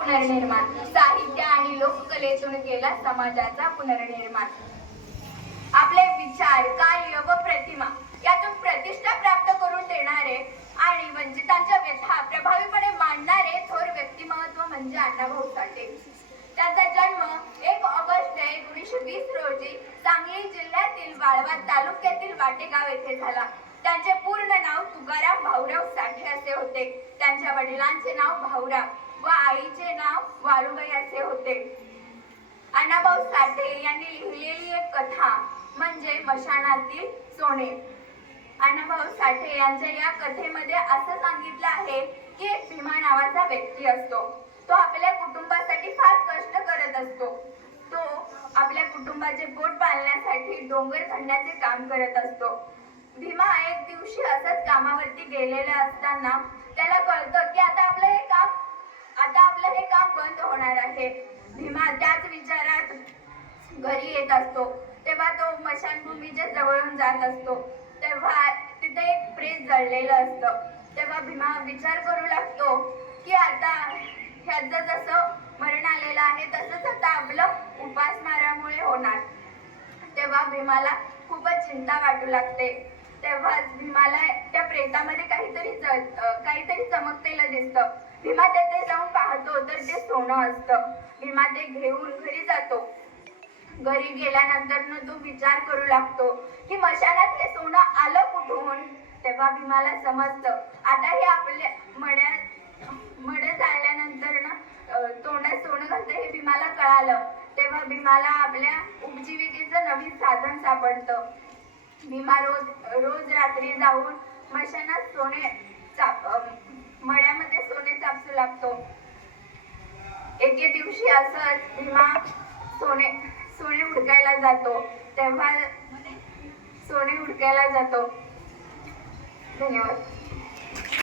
पुनर्निर्माण. साहित्य आणि लोककलेतून केला समाजाचा पुनर्निर्माण. आपले विचार कार्य व प्रतिमा यातून प्रतिष्ठा प्राप्त करून देणारे आणि वंचितांच्या व्यथा प्रभावीपणे मांडणारे थोर व्यक्तिमत्व म्हणजे अण्णाभाऊ साठे. त्यांचा जन्म एक ऑगस्ट एकोणीसशे वीस रोजी सांगली जिल्ह्यातील वाळवा तालुक्यातील वाटेगाव येथे झाला. त्यांचे पूर्ण नाव तुकाराम भाऊराव साठे असे होते. त्यांच्या वडिलांचे नाव भाऊराव व आईचे नाव वाळुबाई असे होते. अण्णाभाऊ साठे यांनी लिहिलेली एक कथा म्हणजे मशानातील सोने. अण्णाभाऊ साठे यांच्या या कथेमध्ये असं सांगितलं आहे की एक भीमा नावाचा व्यक्ती असतो. तो आपल्या कुटुंबासाठी फार कष्ट करत असतो. तो आपल्या कुटुंबाचे पोट पालण्यासाठी डोंगर खणण्याचे काम करत असतो. भीमा कामावरती गेलेले असताना त्याला कळतं की आता आपलं हे काम आता आपलं हे काम बंद होणार आहे. भीमा त्याच विचारात घरी येत असतो. तेव्हा तो मशानभूमीच्या जवळून जात असतो. तेव्हा तिथे एक प्रेत जळलेलं असतं. तेव्हा भीमा विचार करू लागतो की आता ह्याचं जसं मरण आलेलं आहे तसंच आता आपलं उपासमारामुळे होणार. तेव्हा भीमाला खूपच चिंता वाटू लागते. तेव्हाच भीमाला त्या प्रेतामध्ये काहीतरी काहीतरी चमकतेलं दिसतं. भीमा तेथे जाऊन पाहतो तर ते सोनं असतं. भीमा ते घेऊन घरी जातो. घरी गेल्यानंतर तो विचार करू लागतो की मशानात हे सोनं आलं कुठून? तेव्हा भीमाला समजतं. आता हे आपल्या मड्यात मड झाल्यानंतर ना तोंडात सोनं घालतं हे भीमाला कळालं. तेव्हा भीमाला आपल्या उपजीविकेचं नवीन साधन सापडतं. भीमा रोज रोज रात्री जाऊन मशानात सोने चाप मळ्यामध्ये सोने चापसू लागतो. एके दिवशी असंच भीमा सोने सोने हुडकायला जातो. तेव्हा सोने हुडकायला जातो. धन्यवाद.